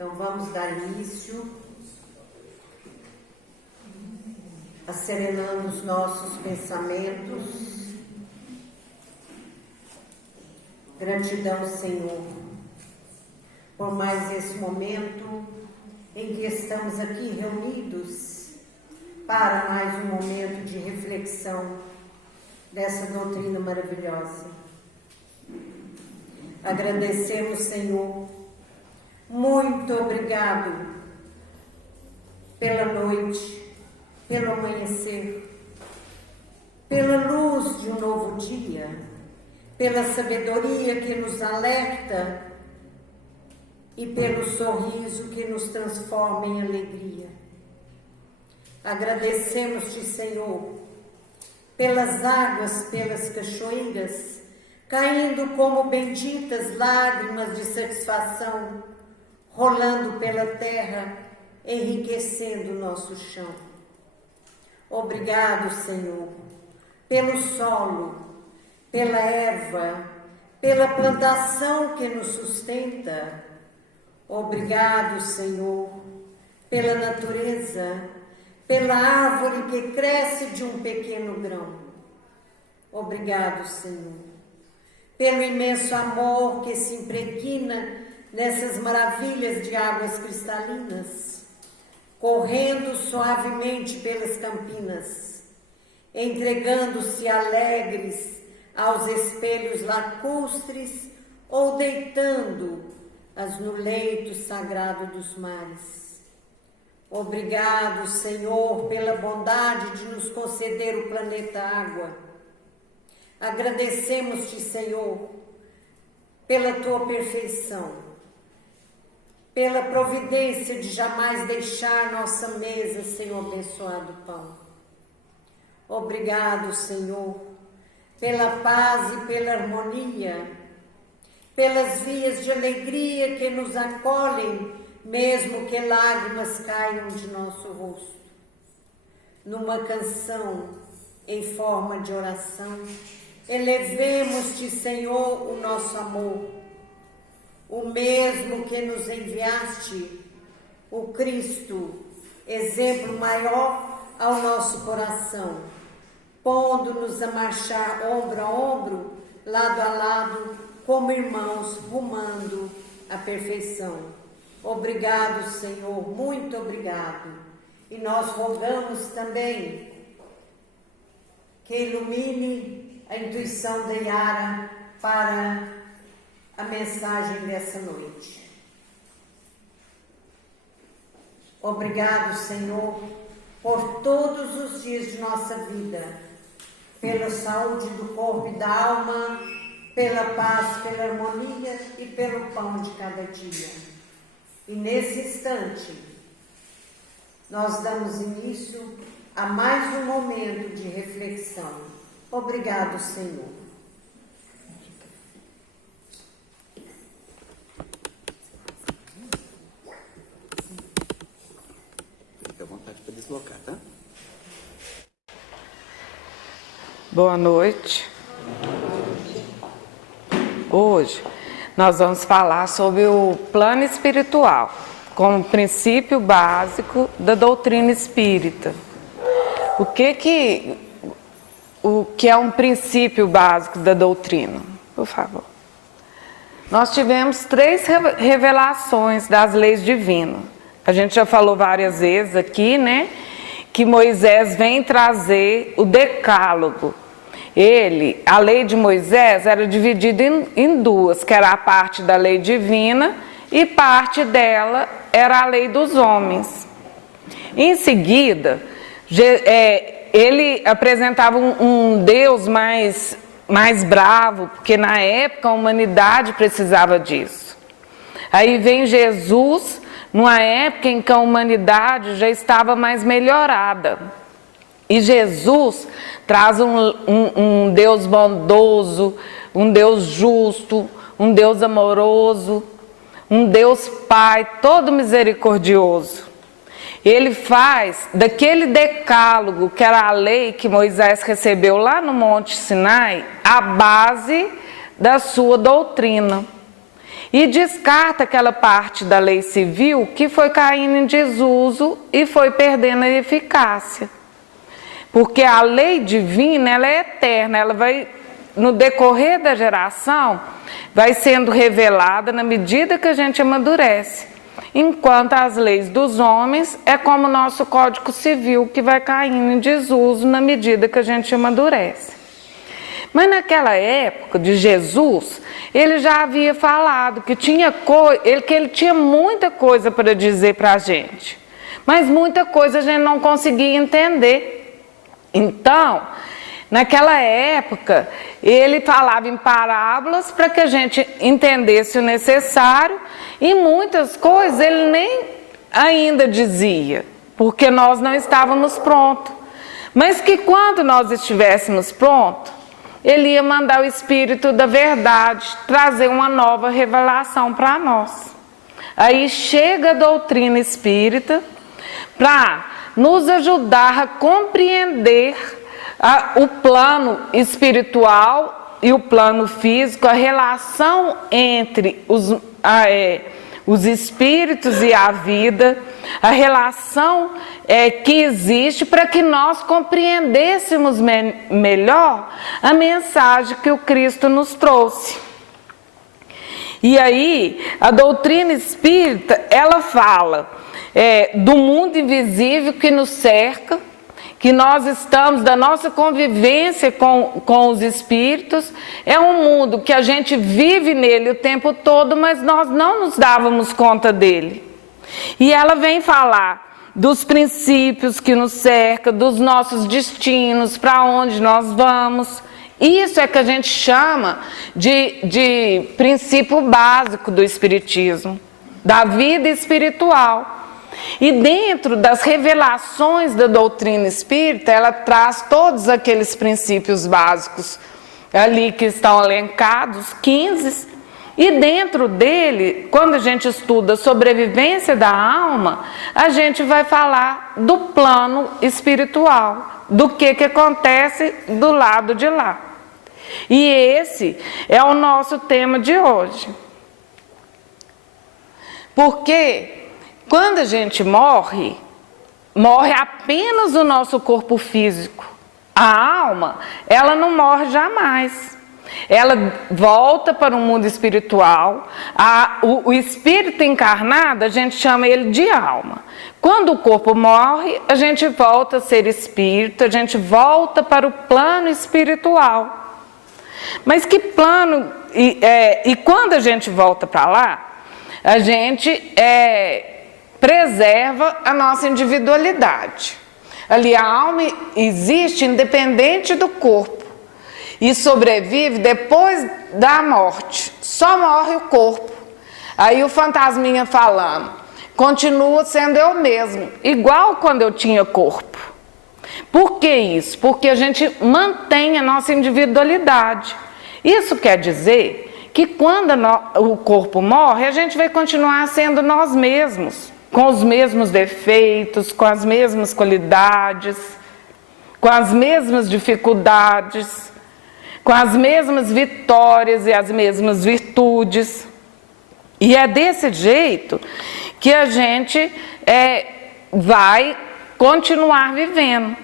Então vamos dar início a serenando os nossos pensamentos. Gratidão, Senhor, por mais esse momento em que estamos aqui reunidos para mais um momento de reflexão dessa doutrina maravilhosa. Agradecemos, Senhor, muito obrigado pela noite, pelo amanhecer, pela luz de um novo dia, pela sabedoria que nos alerta e pelo sorriso que nos transforma em alegria. Agradecemos-te, Senhor, pelas águas, pelas cachoeiras, caindo como benditas lágrimas de satisfação, rolando pela terra, enriquecendo o nosso chão. Obrigado, Senhor, pelo solo, pela erva, pela plantação que nos sustenta. Obrigado, Senhor, pela natureza, pela árvore que cresce de um pequeno grão. Obrigado, Senhor, pelo imenso amor que se impregna nessas maravilhas de águas cristalinas, correndo suavemente pelas campinas, entregando-se alegres aos espelhos lacustres ou deitando-as no leito sagrado dos mares. Obrigado, Senhor, pela bondade de nos conceder o planeta Água. Agradecemos-te, Senhor, pela tua perfeição, pela providência de jamais deixar nossa mesa sem o abençoado pão. Obrigado, Senhor, pela paz e pela harmonia, pelas vias de alegria que nos acolhem, mesmo que lágrimas caiam de nosso rosto. Numa canção em forma de oração, elevemos-te, Senhor, o nosso amor, o mesmo que nos enviaste, o Cristo, exemplo maior ao nosso coração, pondo-nos a marchar ombro a ombro, lado a lado, como irmãos, rumando à perfeição. Obrigado, Senhor, muito obrigado. E nós rogamos também que ilumine a intuição da Yara para a mensagem dessa noite. Obrigado, Senhor, por todos os dias de nossa vida, pela saúde do corpo e da alma, pela paz, pela harmonia e pelo pão de cada dia. E nesse instante, nós damos início a mais um momento de reflexão. Obrigado, Senhor. Fique à vontade para deslocar, tá? Boa noite. Hoje nós vamos falar sobre o plano espiritual, como princípio básico da doutrina espírita. O que é um princípio básico da doutrina? Por favor. Nós tivemos 3 revelações das leis divinas. A gente já falou várias vezes aqui, né? Que Moisés vem trazer o decálogo. A lei de Moisés era dividida em 2, que era a parte da lei divina e parte dela era a lei dos homens. Em seguida, ele apresentava um Deus mais bravo, porque na época a humanidade precisava disso. Aí vem Jesus, numa época em que a humanidade já estava mais melhorada. E Jesus traz um Deus bondoso, um Deus justo, um Deus amoroso, um Deus Pai, todo misericordioso. Ele faz daquele decálogo, que era a lei que Moisés recebeu lá no Monte Sinai, a base da sua doutrina. e descarta aquela parte da lei civil que foi caindo em desuso e foi perdendo a eficácia. Porque a lei divina, ela é eterna, ela vai, no decorrer da geração, vai sendo revelada na medida que a gente amadurece. Enquanto as leis dos homens é como o nosso Código Civil, que vai caindo em desuso na medida que a gente amadurece. Mas naquela época de Jesus, ele já havia falado que ele tinha muita coisa para dizer para a gente, mas muita coisa a gente não conseguia entender. Então, naquela época, ele falava em parábolas para que a gente entendesse o necessário, e muitas coisas ele nem ainda dizia, porque nós não estávamos prontos. Mas que quando nós estivéssemos prontos, ele ia mandar o Espírito da verdade, trazer uma nova revelação para nós. Aí chega a doutrina espírita para nos ajudar a compreender o plano espiritual e o plano físico, a relação entre os espíritos e a vida, a relação que existe para que nós compreendêssemos melhor a mensagem que o Cristo nos trouxe. E aí, a doutrina espírita, ela fala do mundo invisível que nos cerca, que nós estamos, da nossa convivência com os espíritos. É um mundo que a gente vive nele o tempo todo, mas nós não nos dávamos conta dele. E ela vem falar dos princípios que nos cercam, dos nossos destinos, para onde nós vamos. Isso é que a gente chama de princípio básico do espiritismo, da vida espiritual. E dentro das revelações da doutrina espírita, ela traz todos aqueles princípios básicos ali que estão elencados, 15. E dentro dele, quando a gente estuda a sobrevivência da alma, a gente vai falar do plano espiritual, do que acontece do lado de lá. E esse é o nosso tema de hoje. Porque quando a gente morre apenas o nosso corpo físico. A alma, ela não morre jamais. Ela volta para o mundo espiritual. O espírito encarnado, a gente chama ele de alma. Quando o corpo morre, a gente volta a ser espírito, a gente volta para o plano espiritual. Mas que plano... E quando a gente volta para lá, a gente preserva a nossa individualidade. Ali a alma existe independente do corpo e sobrevive depois da morte. Só morre o corpo. Aí o fantasminha falando, continua sendo eu mesmo, igual quando eu tinha corpo. Por que isso? Porque a gente mantém a nossa individualidade. Isso quer dizer que quando o corpo morre, a gente vai continuar sendo nós mesmos, com os mesmos defeitos, com as mesmas qualidades, com as mesmas dificuldades, com as mesmas vitórias e as mesmas virtudes. E é desse jeito que a gente vai continuar vivendo.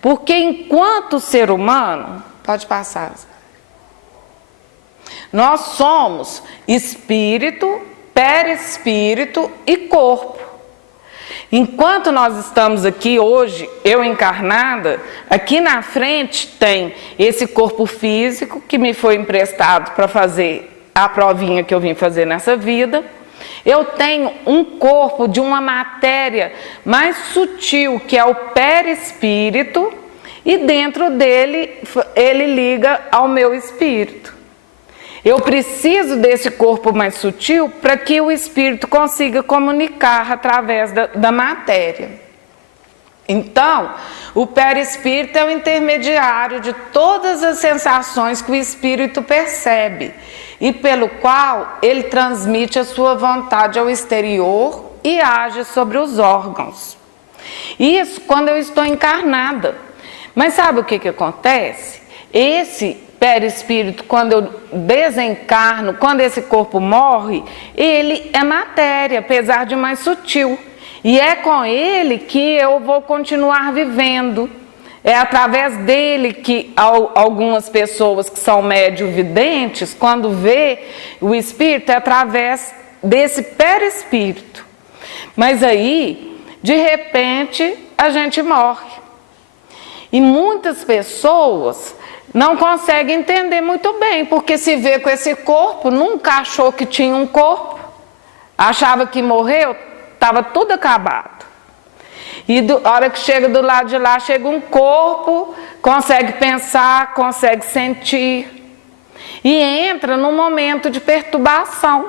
Porque enquanto ser humano, pode passar, nós somos espírito, perispírito e corpo. Enquanto nós estamos aqui hoje, eu encarnada, aqui na frente tem esse corpo físico que me foi emprestado para fazer a provinha que eu vim fazer nessa vida. Eu tenho um corpo de uma matéria mais sutil, que é o perispírito, e dentro dele, ele liga ao meu espírito. Eu preciso desse corpo mais sutil para que o espírito consiga comunicar através da matéria. Então, o perispírito é o intermediário de todas as sensações que o espírito percebe e pelo qual ele transmite a sua vontade ao exterior e age sobre os órgãos. Isso quando eu estou encarnada. Mas sabe o que acontece? esse perispírito, quando eu desencarno, quando esse corpo morre, ele é matéria, apesar de mais sutil. E é com ele que eu vou continuar vivendo. É através dele que algumas pessoas que são médio-videntes, quando vê o espírito, é através desse perispírito. Mas aí, de repente, a gente morre. E muitas pessoas não conseguem entender muito bem, porque se vê com esse corpo, nunca achou que tinha um corpo, achava que morreu, estava tudo acabado. E a hora que chega do lado de lá, chega um corpo, consegue pensar, consegue sentir. E entra num momento de perturbação.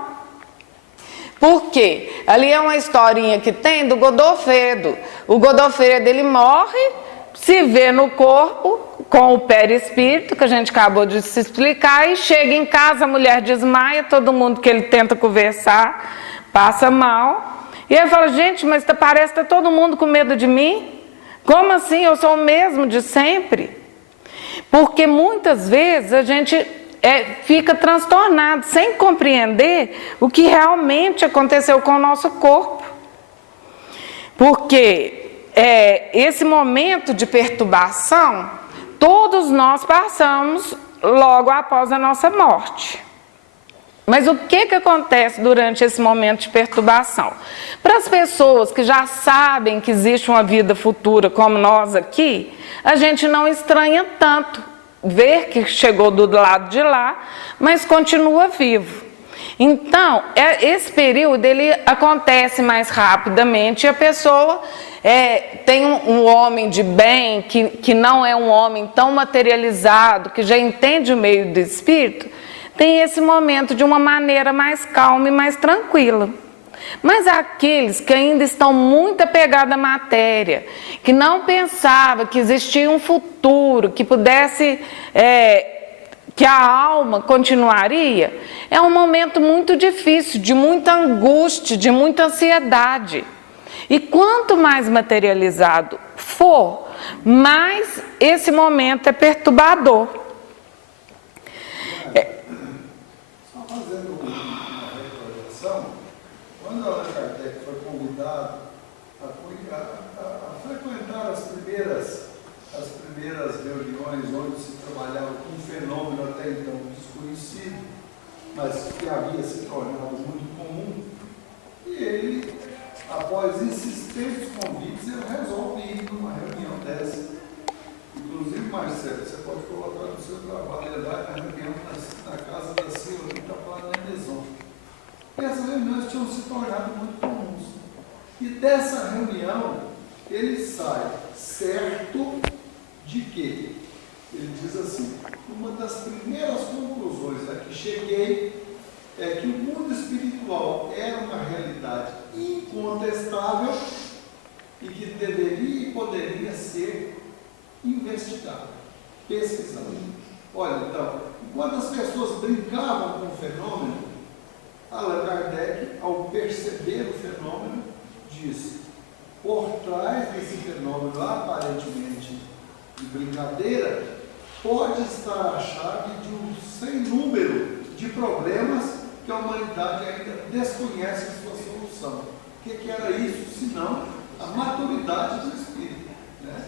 Por quê? Ali é uma historinha que tem do Godofredo. O Godofredo, ele morre, se vê no corpo, com o perispírito, que a gente acabou de se explicar, e chega em casa, a mulher desmaia, todo mundo que ele tenta conversar passa mal. E ele fala, gente, mas parece que está todo mundo com medo de mim? Como assim? Eu sou o mesmo de sempre? Porque muitas vezes a gente fica transtornado, sem compreender o que realmente aconteceu com o nosso corpo. Porque esse momento de perturbação, todos nós passamos logo após a nossa morte. Mas o que acontece durante esse momento de perturbação? Para as pessoas que já sabem que existe uma vida futura como nós aqui, a gente não estranha tanto ver que chegou do lado de lá, mas continua vivo. Então, esse período ele acontece mais rapidamente e a pessoa tem um homem de bem, que não é um homem tão materializado, que já entende o meio do espírito, tem esse momento de uma maneira mais calma e mais tranquila. Mas aqueles que ainda estão muito apegados à matéria, que não pensavam que existia um futuro, que pudesse, que a alma continuaria, é um momento muito difícil, de muita angústia, de muita ansiedade. E quanto mais materializado for, mais esse momento é perturbador. Quando Allan Kardec foi convidado a frequentar as primeiras reuniões onde se trabalhava com um fenômeno até então desconhecido, mas que havia se tornado muito comum, e ele, após insistentes convites, ele resolve ir numa reunião dessa. Inclusive, Marcelo, você pode colocar no seu trabalho, ele vai na reunião na casa da senhorita Plananezon. E essas reuniões tinham se tornado muito comuns. E dessa reunião, ele sai certo de que, ele diz assim, uma das primeiras conclusões a que cheguei é que o mundo espiritual era uma realidade incontestável e que deveria e poderia ser investigado, pesquisado. Olha, então, enquanto as pessoas brincavam com o fenômeno, Allan Kardec, ao perceber o fenômeno, disse: por trás desse fenômeno aparentemente de brincadeira, pode estar a chave de um sem número de problemas que a humanidade ainda desconhece a sua solução. O que era isso, senão a maturidade do espírito, né?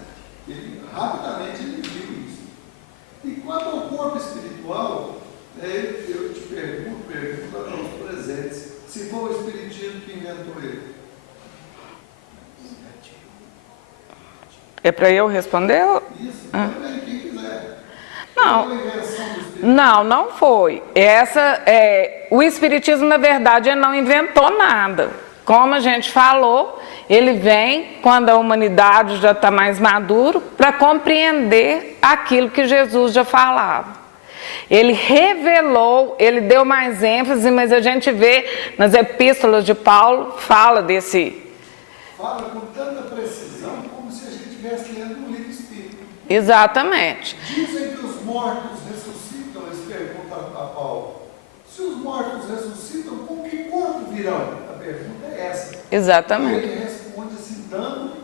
Rapidamente ele viu isso. E quanto ao corpo espiritual, eu te pergunto aos presentes, se foi o Espiritismo que inventou ele. É para eu responder? Isso, também, quem quiser. Não foi. O Espiritismo, na verdade, ele não inventou nada. Como a gente falou, ele vem quando a humanidade já está mais maduro para compreender aquilo que Jesus já falava. Ele revelou, ele deu mais ênfase, mas a gente vê nas epístolas de Paulo, fala desse... Fala com tanta precisão como se a gente estivesse lendo um livro espírita. Exatamente. Dizem que os mortos ressuscitam, eles perguntam a Paulo. Se os mortos ressuscitam, com que corpo virão? A pergunta é essa. Exatamente. E ele responde assim, dando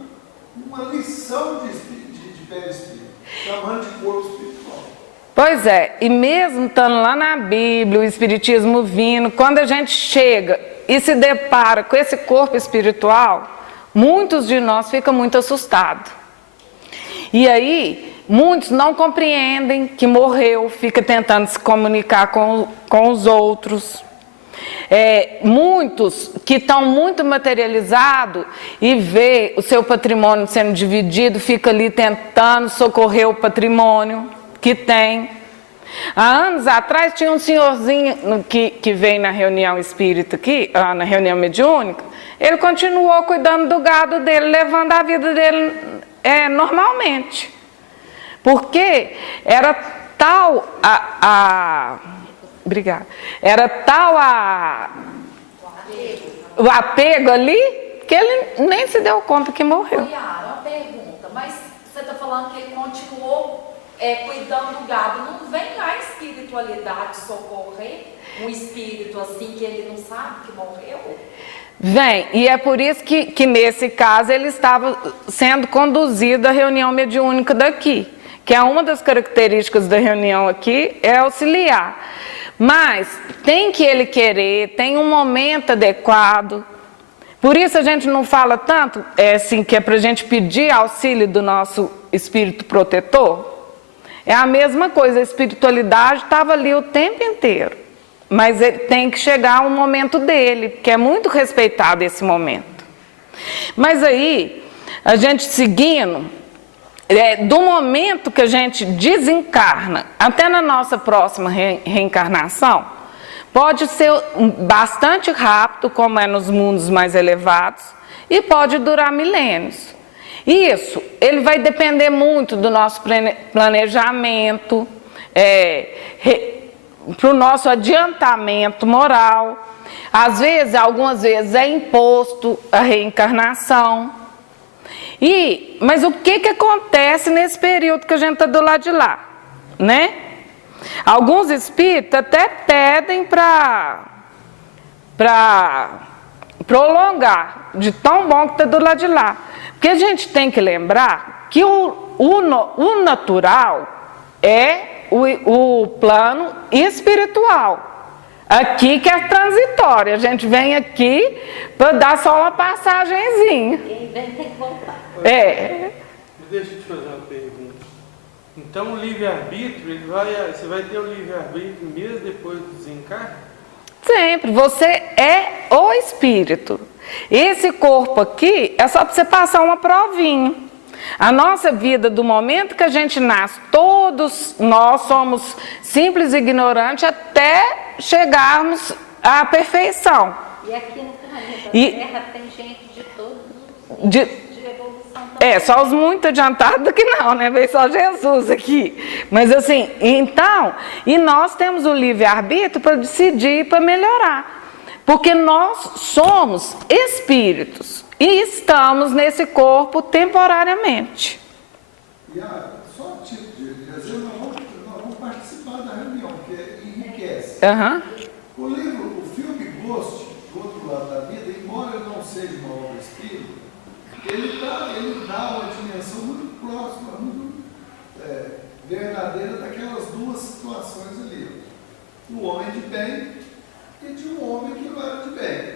uma lição de perispírito, chamando de corpo espiritual. Pois é, e mesmo estando lá na Bíblia, o Espiritismo vindo, quando a gente chega e se depara com esse corpo espiritual, muitos de nós ficam muito assustados. E aí, muitos não compreendem que morreu, fica tentando se comunicar com os outros. Muitos que estão muito materializados e vê o seu patrimônio sendo dividido, fica ali tentando socorrer o patrimônio que tem. Há anos atrás tinha um senhorzinho que veio na reunião espírita aqui, na reunião mediúnica, ele continuou cuidando do gado dele, levando a vida dele normalmente. Porque era tal Obrigada. Era tal o apego ali que ele nem se deu conta que morreu. Yara, uma pergunta, mas você está falando que ele continuou cuidando do gado, não vem a espiritualidade socorrer um espírito assim que ele não sabe que morreu? Vem, e é por isso que nesse caso ele estava sendo conduzido à reunião mediúnica daqui, que é uma das características da reunião aqui, é auxiliar. Mas tem que ele querer, tem um momento adequado. Por isso a gente não fala tanto, assim, que é para a gente pedir auxílio do nosso espírito protetor. É a mesma coisa, a espiritualidade estava ali o tempo inteiro. Mas ele tem que chegar um momento dele, que é muito respeitado esse momento. Mas aí, a gente seguindo, do momento que a gente desencarna até na nossa próxima reencarnação, pode ser bastante rápido, como é nos mundos mais elevados, e pode durar milênios. Isso, ele vai depender muito do nosso planejamento, para o nosso adiantamento moral. Às vezes, algumas vezes é imposto a reencarnação. Mas o que acontece nesse período que a gente está do lado de lá, né? Alguns espíritos até pedem para prolongar, de tão bom que está do lado de lá. Porque a gente tem que lembrar que o natural é o plano espiritual. Aqui que é transitório, a gente vem aqui para dar só uma passagenzinha. Quem vem tem que voltar. Deixa eu te fazer uma pergunta. Então o livre-arbítrio, você vai ter o livre-arbítrio mesmo depois do desencarne? Sempre, você é o espírito. Esse corpo aqui é só para você passar uma provinha. A nossa vida, do momento que a gente nasce, todos nós somos simples e ignorantes até chegarmos à perfeição. E aqui no planeta Terra tem gente de todos os de evolução também. Só os muito adiantados que não, né? Veio só Jesus aqui. Mas assim, então, e nós temos o livre-arbítrio para decidir, para melhorar. Porque nós somos espíritos e estamos nesse corpo temporariamente. E só tipo de exemplo, nós vamos participar da reunião, que enriquece. O livro, o filme Ghost, do outro lado da vida, embora ele não seja uma obra espírita, ele dá uma dimensão muito próxima, muito verdadeira daquelas duas situações ali. Do homem de bem e de um homem que não era de bem.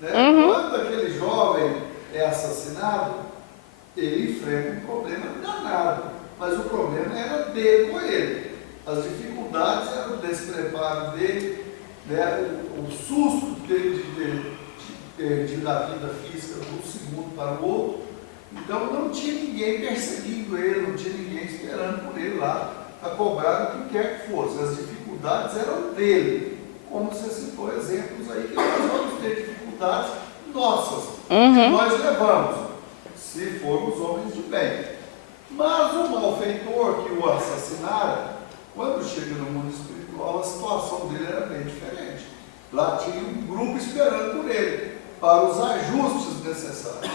Né? Quando aquele jovem é assassinado, ele enfrenta um problema danado, mas o problema era dele com ele. As dificuldades eram o despreparo dele, né? o susto dele de ter perdido a vida física de um segundo para o outro. Então não tinha ninguém perseguindo ele, não tinha ninguém esperando por ele lá para cobrar o que quer que fosse. As dificuldades eram dele. Como você citou exemplos aí, que nós vamos ter dificuldades nossas, que nós levamos, se formos homens de bem. Mas o malfeitor que o assassinara, quando chega no mundo espiritual, a situação dele era bem diferente. Lá tinha um grupo esperando por ele, para os ajustes necessários,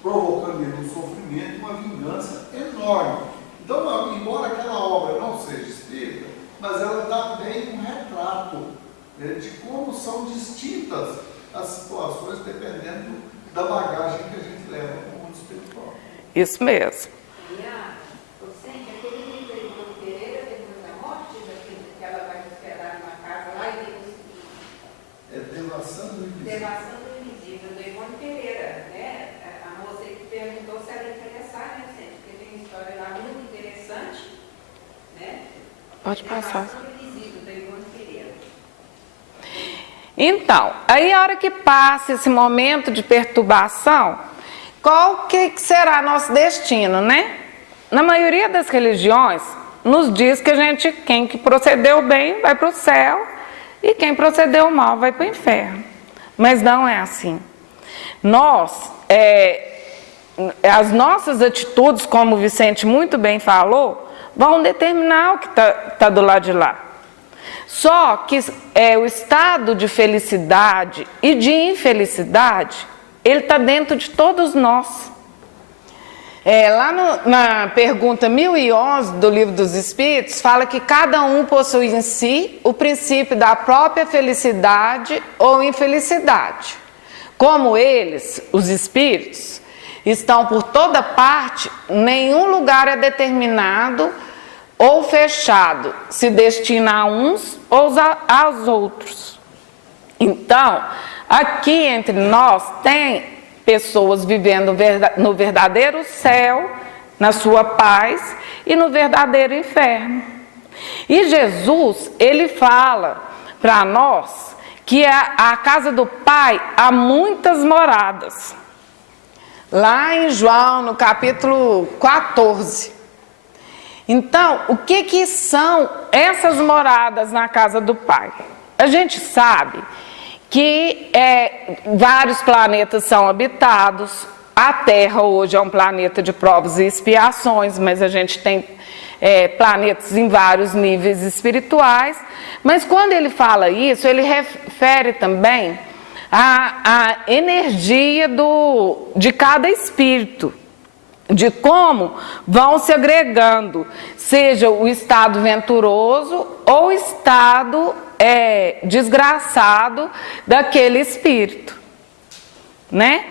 provocando ele um sofrimento e uma vingança enorme. Então, embora aquela obra não seja espírita, mas ela dá bem um retrato de como são distintas as situações dependendo da bagagem que a gente leva no mundo espiritual. Isso mesmo. Aquele livro aí do Pereira, Depois da Pode passar. Então, aí a hora que passa esse momento de perturbação, qual que será nosso destino, né? Na maioria das religiões, nos diz que quem que procedeu bem vai para o céu e quem procedeu mal vai para o inferno. Mas não é assim. As nossas atitudes, como o Vicente muito bem falou, vão determinar o que tá do lado de lá. Só que o estado de felicidade e de infelicidade, ele está dentro de todos nós. Lá na pergunta 1011 do Livro dos Espíritos, fala que cada um possui em si o princípio da própria felicidade ou infelicidade. Como eles, os espíritos, estão por toda parte, nenhum lugar é determinado ou fechado, se destina a uns ou aos outros. Então, aqui entre nós tem pessoas vivendo no verdadeiro céu, na sua paz, e no verdadeiro inferno. E Jesus, ele fala para nós que a casa do Pai há muitas moradas. Lá em João, no capítulo 14. Então, o que são essas moradas na casa do Pai? A gente sabe que vários planetas são habitados. A Terra hoje é um planeta de provas e expiações, mas a gente tem planetas em vários níveis espirituais. Mas quando ele fala isso, ele refere também à energia de cada espírito, de como vão se agregando, seja o estado venturoso ou o estado desgraçado daquele espírito, né?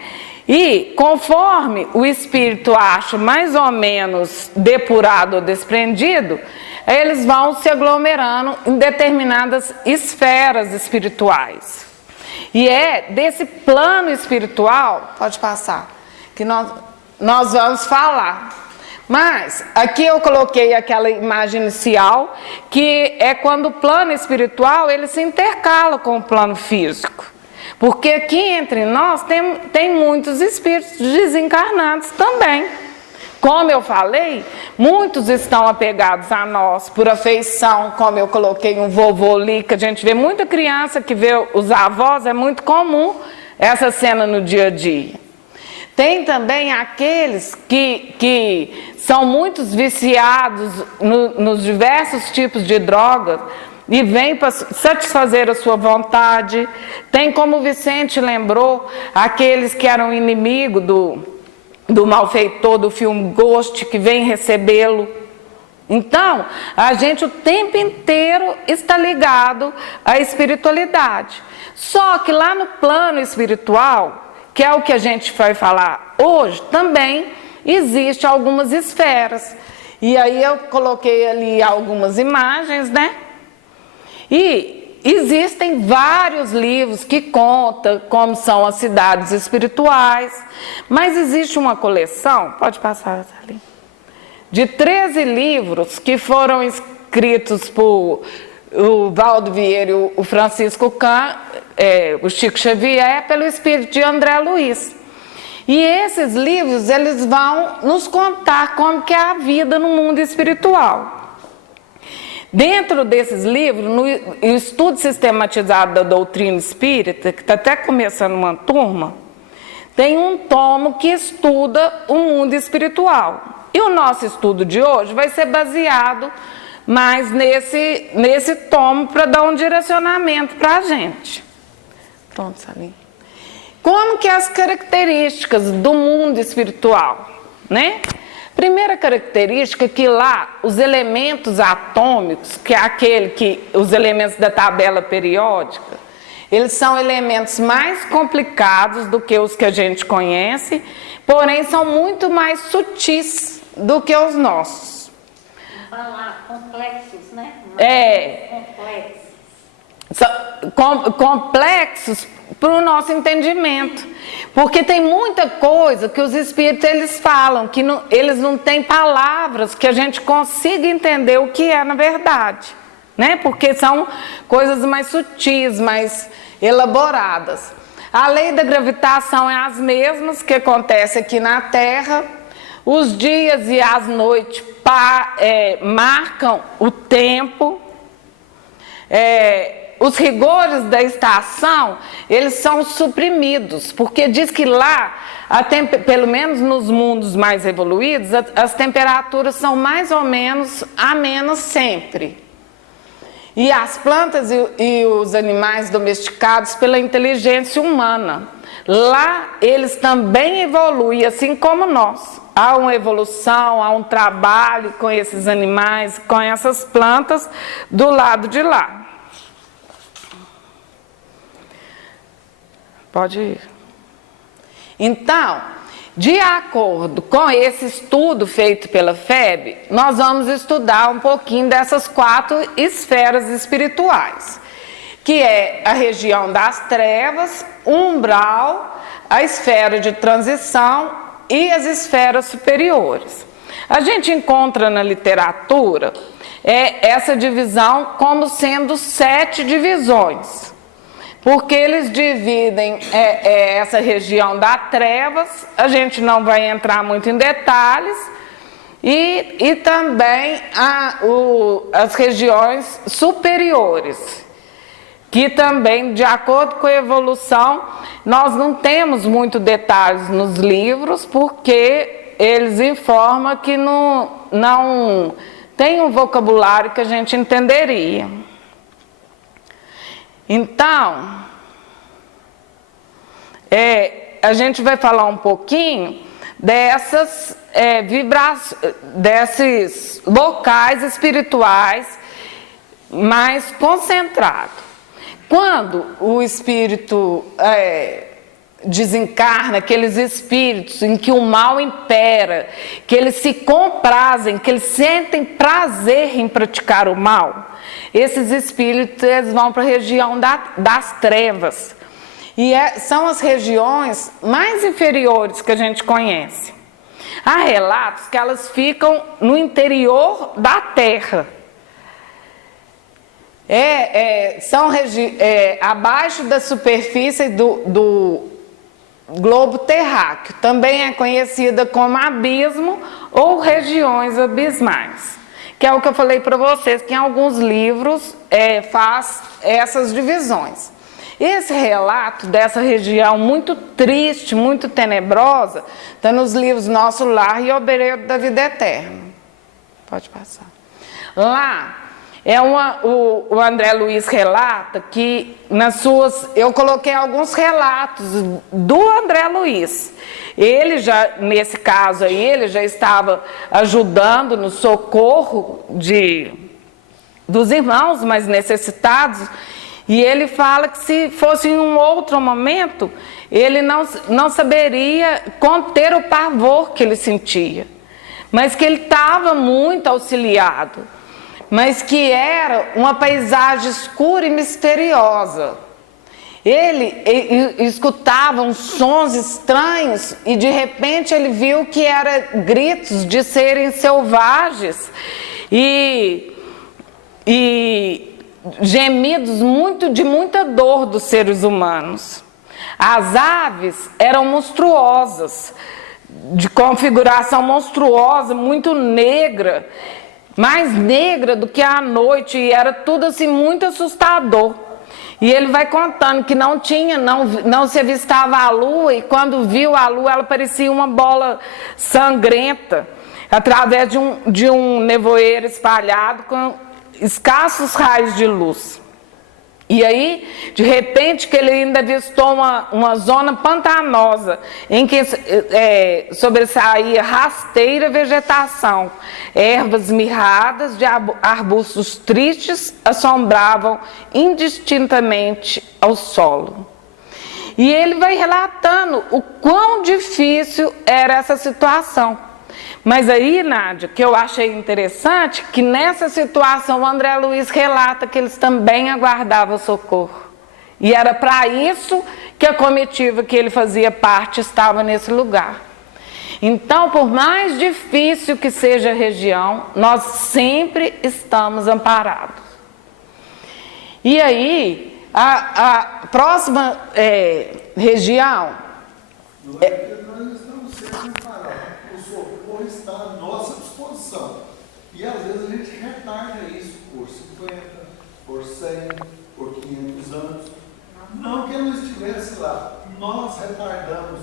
E conforme o espírito acha mais ou menos depurado ou desprendido, eles vão se aglomerando em determinadas esferas espirituais. E é desse plano espiritual, pode passar, que nós vamos falar. Mas aqui eu coloquei aquela imagem inicial, que é quando o plano espiritual ele se intercala com o plano físico. Porque aqui entre nós tem muitos espíritos desencarnados também. Como eu falei, muitos estão apegados a nós por afeição, como eu coloquei um vovô ali, que a gente vê muita criança que vê os avós, é muito comum essa cena no dia a dia. Tem também aqueles que são muito viciados nos diversos tipos de drogas e vêm para satisfazer a sua vontade. Tem, como o Vicente lembrou, aqueles que eram inimigo do malfeitor do filme Ghost, que vem recebê-lo. Então, a gente o tempo inteiro está ligado à espiritualidade. Só que lá no plano espiritual, que é o que a gente vai falar hoje, também existe algumas esferas. E aí eu coloquei ali algumas imagens, né? E existem vários livros que contam como são as cidades espirituais, mas existe uma coleção, pode passar ali, de 13 livros que foram escritos por o Valdo Vieira e o Francisco Can, o Chico Xavier, pelo espírito de André Luiz. E esses livros, eles vão nos contar como que é a vida no mundo espiritual. Dentro desses livros, no estudo sistematizado da doutrina espírita, que está até começando uma turma, tem um tomo que estuda o mundo espiritual. E o nosso estudo de hoje vai ser baseado mais nesse tomo para dar um direcionamento para a gente. Pronto, Salim. Como que é as características do mundo espiritual, né? Primeira característica é que lá os elementos atômicos, que é os elementos da tabela periódica, eles são elementos mais complicados do que os que a gente conhece, porém são muito mais sutis do que os nossos. Falar complexos, né? É. Complexos. complexos para o nosso entendimento, porque tem muita coisa que os espíritos eles falam, que não, eles não têm palavras que a gente consiga entender o que é na verdade, né? Porque são coisas mais sutis, mais elaboradas. A lei da gravitação é as mesmas que acontece aqui na Terra. Os dias e as noites marcam o tempo. Os rigores da estação, eles são suprimidos, porque diz que lá, pelo menos nos mundos mais evoluídos, as temperaturas são mais ou menos amenas sempre. E as plantas e os animais domesticados pela inteligência humana. Lá eles também evoluem, assim como nós. Há uma evolução, há um trabalho com esses animais, com essas plantas do lado de lá. Pode ir. Então, de acordo com esse estudo feito pela FEB, nós vamos estudar um pouquinho dessas 4 esferas espirituais, que é a região das trevas, o umbral, a esfera de transição e as esferas superiores. A gente encontra na literatura essa divisão como sendo 7 divisões. Porque eles dividem essa região das trevas, a gente não vai entrar muito em detalhes, e também as regiões superiores, que também, de acordo com a evolução, nós não temos muito detalhes nos livros, porque eles informam que não tem um vocabulário que a gente entenderia. Então, a gente vai falar um pouquinho dessas desses locais espirituais mais concentrados. Quando o espírito desencarna, aqueles espíritos em que o mal impera, que eles se comprazem, que eles sentem prazer em praticar o mal, esses espíritos eles vão para a região das trevas. E são as regiões mais inferiores que a gente conhece. Há relatos que elas ficam no interior da Terra. São abaixo da superfície do globo terráqueo. Também é conhecida como abismo ou regiões abismais. Que é o que eu falei para vocês, que em alguns livros faz essas divisões. Esse relato dessa região muito triste, muito tenebrosa, está nos livros Nosso Lar e Obreiro da Vida Eterna. Pode passar. Lá, o André Luiz relata que eu coloquei alguns relatos do André Luiz. Ele já, nesse caso aí, ele já estava ajudando no socorro dos irmãos mais necessitados, e ele fala que se fosse em um outro momento, ele não saberia conter o pavor que ele sentia, mas que ele estava muito auxiliado, mas que era uma paisagem escura e misteriosa. Ele escutava uns sons estranhos e de repente ele viu que eram gritos de serem selvagens e gemidos de muita dor dos seres humanos. As aves eram monstruosas, de configuração monstruosa, muito negra, mais negra do que a noite, e era tudo assim muito assustador. E ele vai contando que não se avistava a lua, e quando viu a lua ela parecia uma bola sangrenta, através de um nevoeiro espalhado com escassos raios de luz. E aí, de repente, que ele ainda avistou uma zona pantanosa, em que sobressaía rasteira vegetação. Ervas mirradas de arbustos tristes assombravam indistintamente ao solo. E ele vai relatando o quão difícil era essa situação. Mas aí, Nádia, que eu achei interessante, que nessa situação o André Luiz relata que eles também aguardavam socorro. E era para isso que a comitiva que ele fazia parte estava nesse lugar. Então, por mais difícil que seja a região, nós sempre estamos amparados. E aí, a próxima região... Não é que nós estamos sempre amparados. O socorro está à nossa disposição. E às vezes a gente retarda isso por 50, por 100, por 500 anos. Não que ele não estivesse lá. Nós retardamos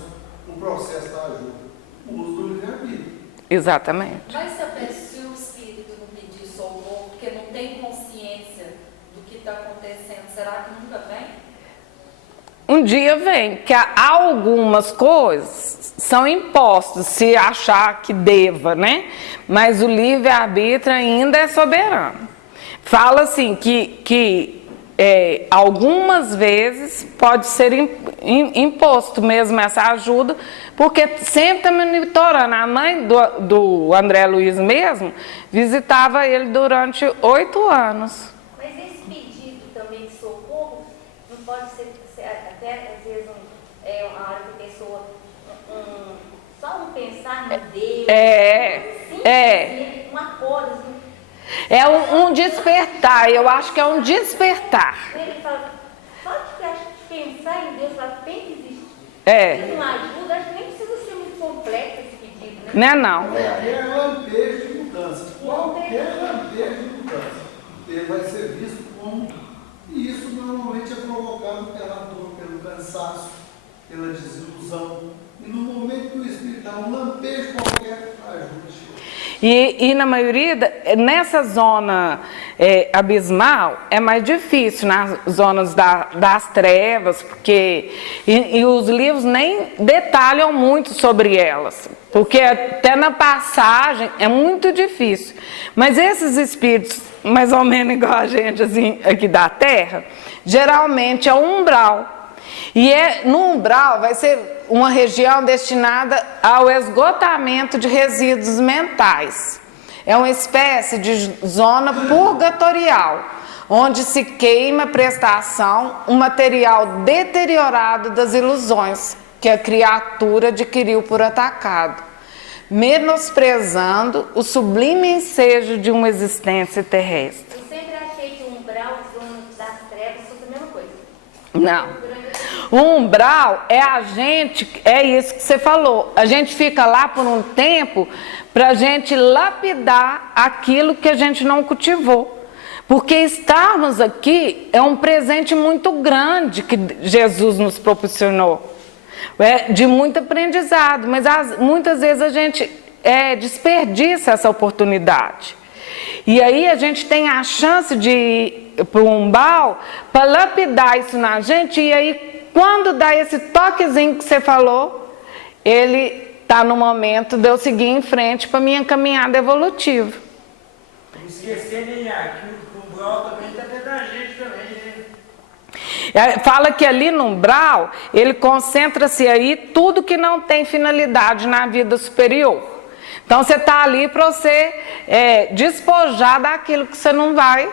o processo da ajuda. O uso do livre-arbítrio. Exatamente. Mas se o espírito não pedir socorro, porque não tem consciência do que está acontecendo, será que nunca vem? Um dia vem, que algumas coisas são impostas, se achar que deva, né? Mas o livre-arbítrio ainda é soberano. Fala assim que algumas vezes pode ser imposto mesmo essa ajuda, porque sempre está monitorando. A mãe do André Luiz mesmo visitava ele durante 8 anos. Mas esse pedido também de socorro não pode ser até às vezes uma hora que a pessoa só não pensar no Deus, um acordo assim. É um despertar, eu acho que é um despertar. Ele fala, só de pensar em Deus, fala, tem que existir. É. Se uma ajuda, acho que nem precisa ser muito complexo esse pedido, né? Não é não. Qualquer lampejo de mudança, qualquer lampejo de mudança, ele vai ser visto como... E isso normalmente é provocado pela dor, pelo cansaço, pela desilusão. E no momento que o Espírito dá um lampejo qualquer, a ajuda chega. E na maioria, nessa zona abismal, é mais difícil, nas zonas das trevas, porque e os livros nem detalham muito sobre elas, porque até na passagem é muito difícil. Mas esses espíritos, mais ou menos igual a gente assim, aqui da Terra, geralmente é um umbral. E no umbral vai ser uma região destinada ao esgotamento de resíduos mentais. É uma espécie de zona purgatorial, onde se queima a prestação, um material deteriorado das ilusões que a criatura adquiriu por atacado, menosprezando o sublime ensejo de uma existência terrestre. Eu sempre achei que o umbral e zona das trevas fosse a mesma coisa. Não. O umbral é isso que você falou, a gente fica lá por um tempo para a gente lapidar aquilo que a gente não cultivou. Porque estarmos aqui é um presente muito grande que Jesus nos proporcionou, de muito aprendizado, mas muitas vezes a gente desperdiça essa oportunidade. E aí a gente tem a chance de ir para o umbral para lapidar isso na gente, e aí quando dá esse toquezinho que você falou, ele está no momento de eu seguir em frente para a minha caminhada evolutiva. Não esquecer nem aqui, o umbral também está dentro da gente também, né? Fala que ali no umbral, ele concentra-se aí tudo que não tem finalidade na vida superior. Então você está ali para você despojar daquilo que você não vai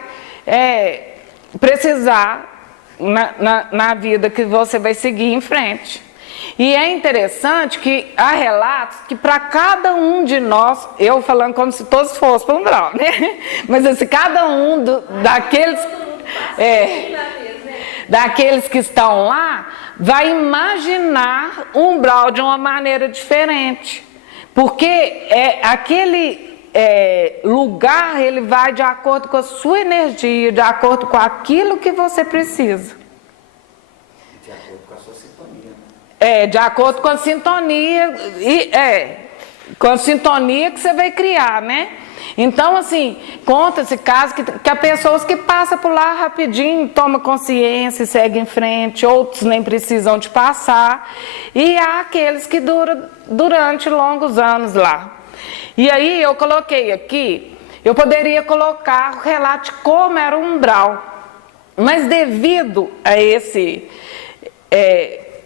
precisar na vida que você vai seguir em frente. E é interessante que há relatos que para cada um de nós, eu falando como se todos fossem para o umbral, né? Mas assim, cada um daqueles que estão lá vai imaginar o umbral de uma maneira diferente. Porque aquele lugar, ele vai de acordo com a sua energia, de acordo com aquilo que você precisa. De acordo com a sua sintonia. De acordo com a sintonia, com a sintonia que você vai criar, né? Então, assim, conta-se casos que há pessoas que passam por lá rapidinho, toma consciência e segue em frente, outros nem precisam de passar, e há aqueles que duram durante longos anos lá. E aí eu coloquei aqui, eu poderia colocar o relato de como era o umbral, mas devido a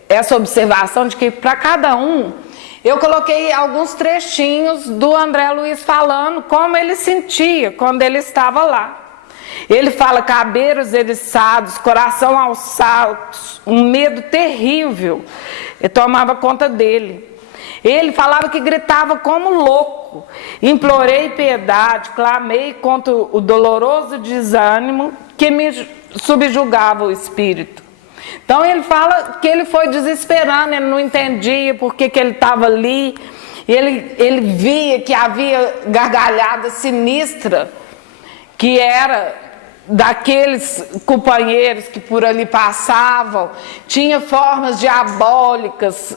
essa observação de que para cada um eu coloquei alguns trechinhos do André Luiz falando como ele sentia quando ele estava lá. Ele fala: cabelos eriçados, coração alçado, um medo terrível tomava conta dele. Ele falava que gritava como louco. Implorei piedade, clamei contra o doloroso desânimo que me subjugava o espírito. Então ele fala que ele foi desesperando, ele não entendia por que ele estava ali. Ele via que havia gargalhada sinistra, que era daqueles companheiros que por ali passavam, tinha formas diabólicas,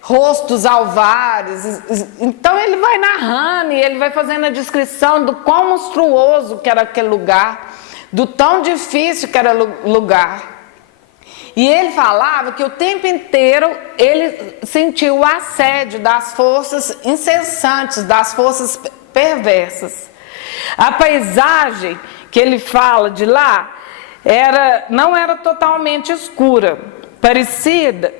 rostos alvares. Então ele vai narrando e ele vai fazendo a descrição do quão monstruoso que era aquele lugar, do tão difícil que era o lugar. E ele falava que o tempo inteiro ele sentiu o assédio das forças incessantes, das forças perversas. A paisagem que ele fala de lá não era totalmente escura, parecia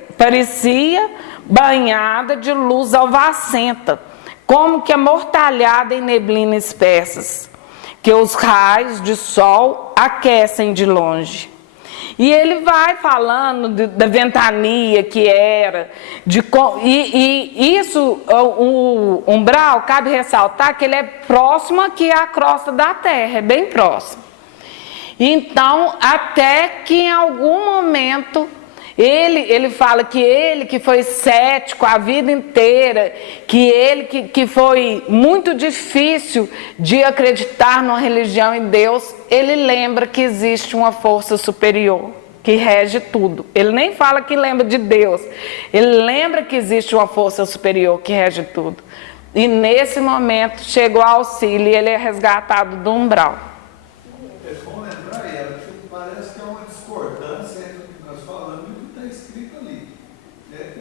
banhada de luz alvacenta, como que amortalhada em neblinas espessas, que os raios de sol aquecem de longe. E ele vai falando da ventania que era, e isso, o umbral, cabe ressaltar que ele é próximo aqui à crosta da terra, é bem próximo. Então, até que em algum momento, ele fala que ele que foi cético a vida inteira, que foi muito difícil de acreditar numa religião em Deus, ele lembra que existe uma força superior que rege tudo. Ele nem fala que lembra de Deus, ele lembra que existe uma força superior que rege tudo. E nesse momento chega o auxílio e ele é resgatado do umbral. É bom lembrar, Ela, que parece que é uma discordância entre o que nós falamos e o que está escrito ali.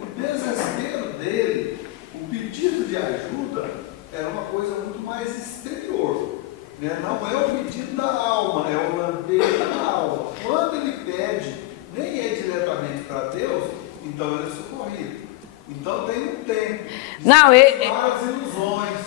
O desespero dele, o pedido de ajuda, era uma coisa muito mais exterior. Não é o pedido da alma, é o lampejo da alma. Quando ele pede, nem é diretamente para Deus, então ele é socorrido. Então tem um tempo de as ilusões,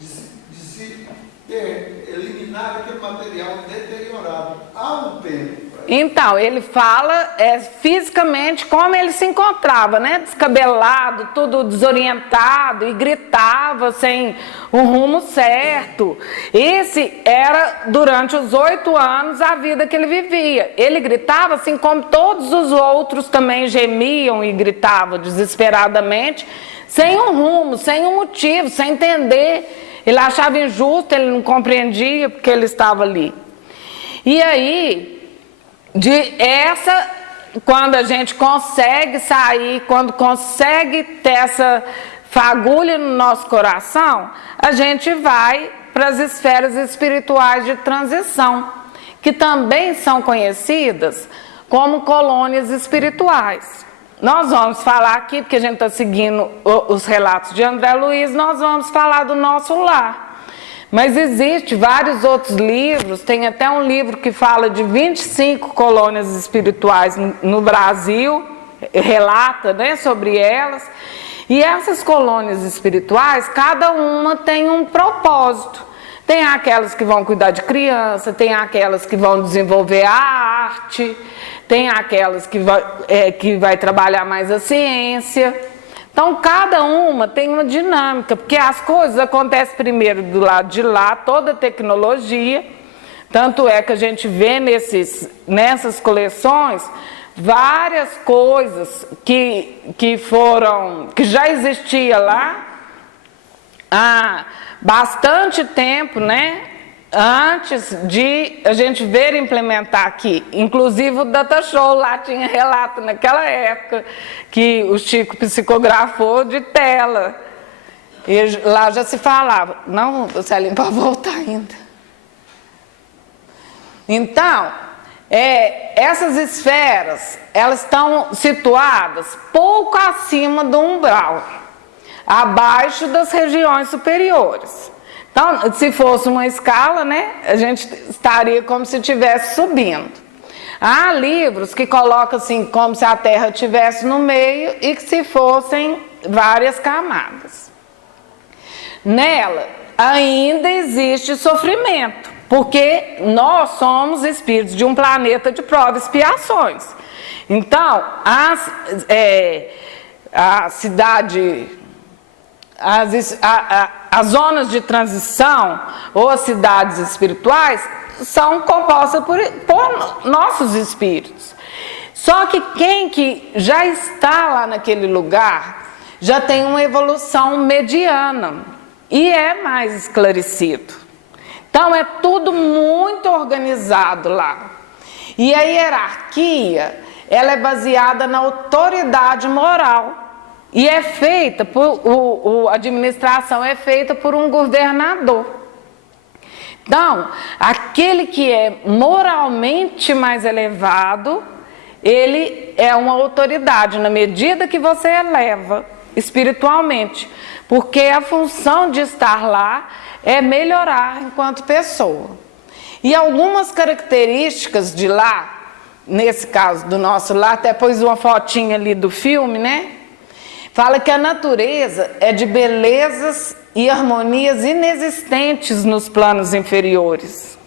de se eliminar aquele material deteriorado. Há um tempo. Então, ele fala fisicamente como ele se encontrava, né? Descabelado, tudo desorientado e gritava sem o rumo certo. Esse era, durante os 8 anos, a vida que ele vivia. Ele gritava assim como todos os outros também gemiam e gritavam desesperadamente, sem um rumo, sem um motivo, sem entender. Ele achava injusto, ele não compreendia porque ele estava ali. E aí... quando a gente consegue sair, quando consegue ter essa fagulha no nosso coração, a gente vai para as esferas espirituais de transição, que também são conhecidas como colônias espirituais. Nós vamos falar aqui, porque a gente está seguindo os relatos de André Luiz, nós vamos falar do nosso lar. Mas existe vários outros livros, tem até um livro que fala de 25 colônias espirituais no Brasil, relata, né, sobre elas. E essas colônias espirituais, cada uma tem um propósito. Tem aquelas que vão cuidar de criança, tem aquelas que vão desenvolver a arte, tem aquelas que vai trabalhar mais a ciência. Então, cada uma tem uma dinâmica, porque as coisas acontecem primeiro do lado de lá, toda a tecnologia, tanto é que a gente vê nessas coleções várias coisas que já existia lá há bastante tempo, né? Antes de a gente ver implementar aqui. Inclusive o Data Show lá tinha relato naquela época que o Chico psicografou de tela. E lá já se falava. Não, Celinho, pode voltar ainda. Então, essas esferas, elas estão situadas pouco acima do umbral, abaixo das regiões superiores. Então, se fosse uma escala, né, a gente estaria como se estivesse subindo. Há livros que colocam assim, como se a Terra estivesse no meio e que se fossem várias camadas. Nela ainda existe sofrimento, porque nós somos espíritos de um planeta de provas e expiações. Então, a cidade, as zonas de transição ou as cidades espirituais são compostas por nossos espíritos. Só que quem que já está lá naquele lugar já tem uma evolução mediana e é mais esclarecido. Então é tudo muito organizado lá. E a hierarquia, ela é baseada na autoridade moral. E é feita a administração é feita por um governador. Então, aquele que é moralmente mais elevado, ele é uma autoridade na medida que você eleva espiritualmente, porque a função de estar lá é melhorar enquanto pessoa. E algumas características de lá, nesse caso do nosso lar, até pôs uma fotinha ali do filme, né? Fala que a natureza é de belezas e harmonias inexistentes nos planos inferiores.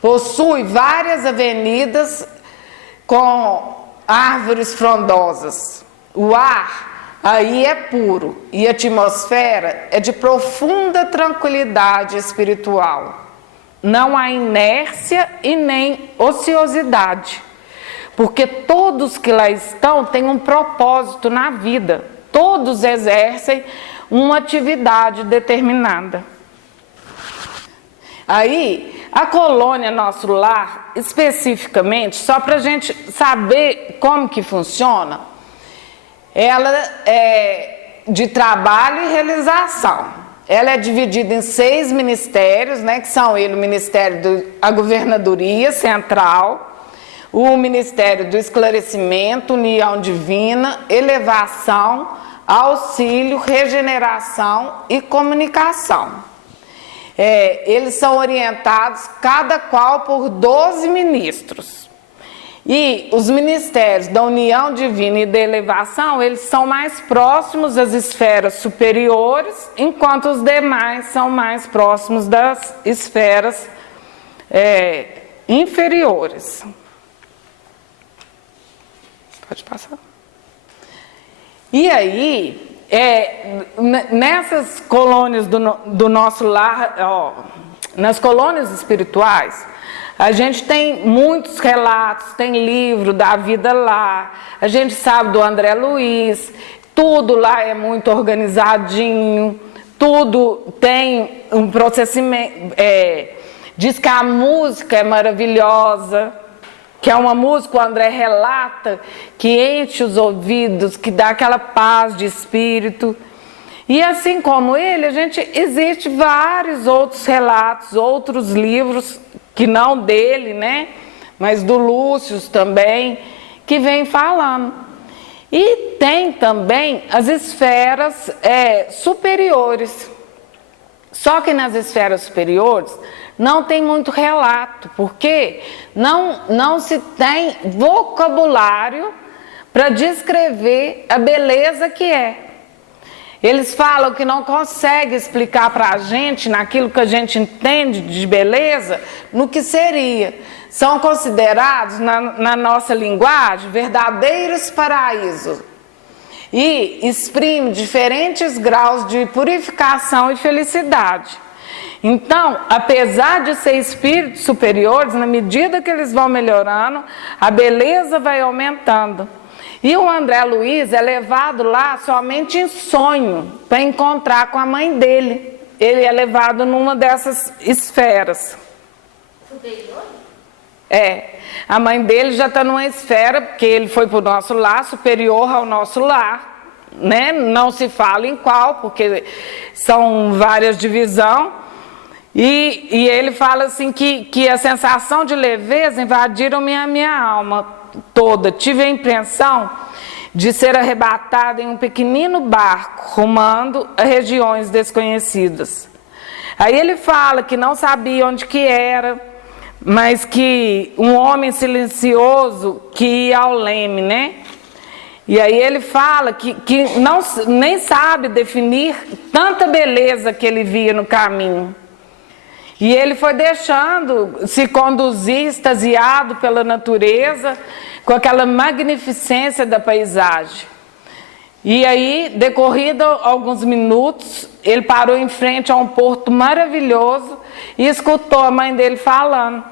Possui várias avenidas com árvores frondosas. O ar aí é puro e a atmosfera é de profunda tranquilidade espiritual. Não há inércia e nem ociosidade, porque todos que lá estão têm um propósito na vida, todos exercem uma atividade determinada. Aí, a colônia Nosso Lar, especificamente, só para a gente saber como que funciona, ela é de trabalho e realização. Ela é dividida em 6 ministérios, né, que são o Ministério da Governadoria Central, o Ministério do Esclarecimento, União Divina, Elevação, Auxílio, Regeneração e Comunicação. Eles são orientados, cada qual por 12 ministros. E os ministérios da União Divina e da Elevação, eles são mais próximos às esferas superiores, enquanto os demais são mais próximos das esferas inferiores. Pode passar. E aí, nessas colônias do Nosso Lar, nas colônias espirituais, a gente tem muitos relatos, tem livro da vida lá, a gente sabe do André Luiz, tudo lá é muito organizadinho, tudo tem um processamento, diz que a música é maravilhosa, que é uma música, o André relata, que enche os ouvidos, que dá aquela paz de espírito. E assim como ele, existe vários outros relatos, outros livros, que não dele, né? Mas do Lúcio também, que vem falando. E tem também as esferas superiores. Só que nas esferas superiores não tem muito relato, porque não se tem vocabulário para descrever a beleza que é. Eles falam que não conseguem explicar para a gente, naquilo que a gente entende de beleza, no que seria. São considerados, na nossa linguagem, verdadeiros paraísos. E exprime diferentes graus de purificação e felicidade. Então, apesar de ser espíritos superiores, na medida que eles vão melhorando, a beleza vai aumentando. E o André Luiz é levado lá somente em sonho, para encontrar com a mãe dele. Ele é levado numa dessas esferas. Superior? A mãe dele já está numa esfera, porque ele foi para o nosso lar, superior ao nosso lar, né? Não se fala em qual, porque são várias divisões. E ele fala assim que a sensação de leveza invadiram minha alma toda. Tive a impressão de ser arrebatada em um pequenino barco, rumando a regiões desconhecidas. Aí ele fala que não sabia onde que era, mas que um homem silencioso que ia ao leme, né? E aí ele fala que não, nem sabe definir tanta beleza que ele via no caminho. E ele foi deixando se conduzir, extasiado pela natureza, com aquela magnificência da paisagem. E aí, decorrido alguns minutos, ele parou em frente a um porto maravilhoso e escutou a mãe dele falando.